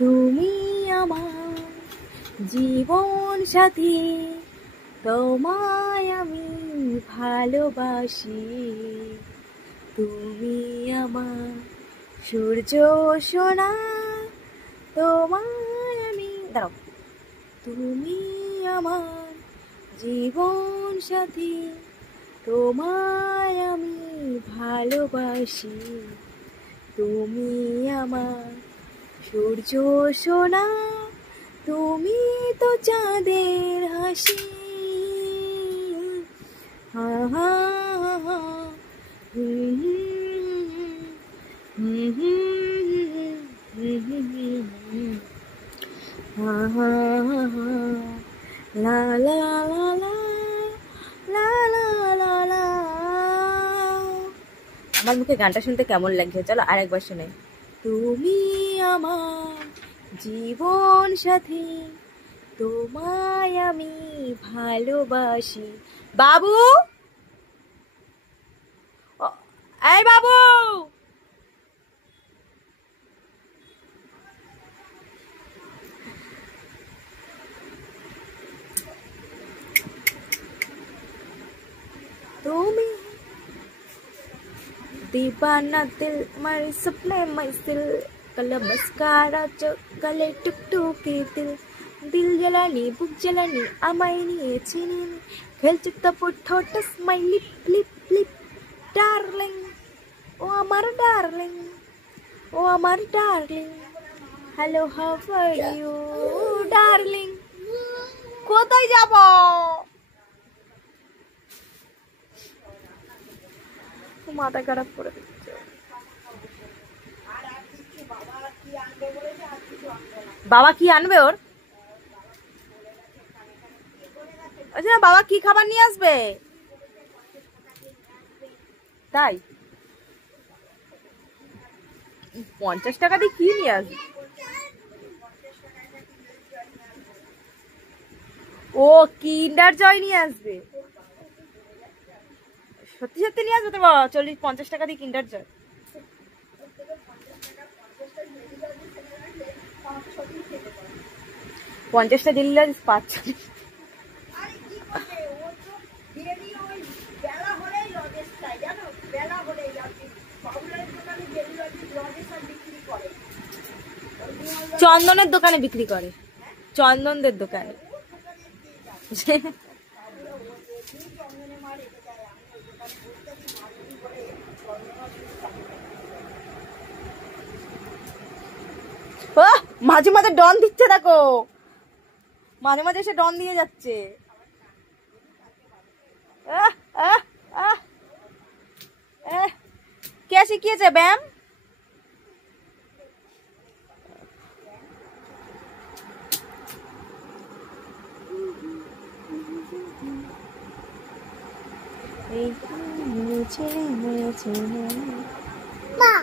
তুমি আমার জীবন সাথী, তোমায় আমি ভালোবাসি। তুমি আমার সূর্য সোনা, তোমায় আমি দাঁড়াও। তুমি আমার জীবন সাথী, তোমায় আমি ভালোবাসি। তুমি আমার সূর্য সোনা, তুমি তো চাঁদের হাসি। হা হা হা, হুম হুম হুম হুম, হা হা হা, লা লা লা লা লা লা লা লা। আমার মুখে গানটা শুনতে কেমন লাগছে, চলো আরেকবার শুনে। তুমি আমার জীবন সাথী, তোমায় আমি ভালোবাসি। বাবু, এই বাবু, তুমি दीवाना दिल मारे सपने मैसिल, कला मस्कारा चले टुकटुके दिल, दिल जलानी बुक जलानी আমায় নিয়েছি খেলছে তপর ঠোঁট স্মাইলি লিপ লিপ। ডার্লিং, ও আমার ডার্লিং, ও আমার darling, hello how are you darling. কোথায় যাব? মাথা খারাপ করে দিচ্ছে। বাবা কি আনবে ওর? আচ্ছা, বাবা কি খাবার নিয়ে আসবে? তাই 50 টাকা দিয়ে কি নিয়ে আসবে? ও কিন্ডার জয় নিয়ে আসবে? সত্যি সত্যি নিয়ে আসবে তো? 40-50 টাকা দিয়ে কিন্ডার জয়? 50টা দিলে 5-6। চন্দনের দোকানে বিক্রি করে, চন্দনদের দোকানে। মাঝে মাঝে ডন দিচ্ছে, দেখো মাঝে মাঝে এসে ডন দিয়ে যাচ্ছে। কে শিখিয়েছে ব্যায়াম? মা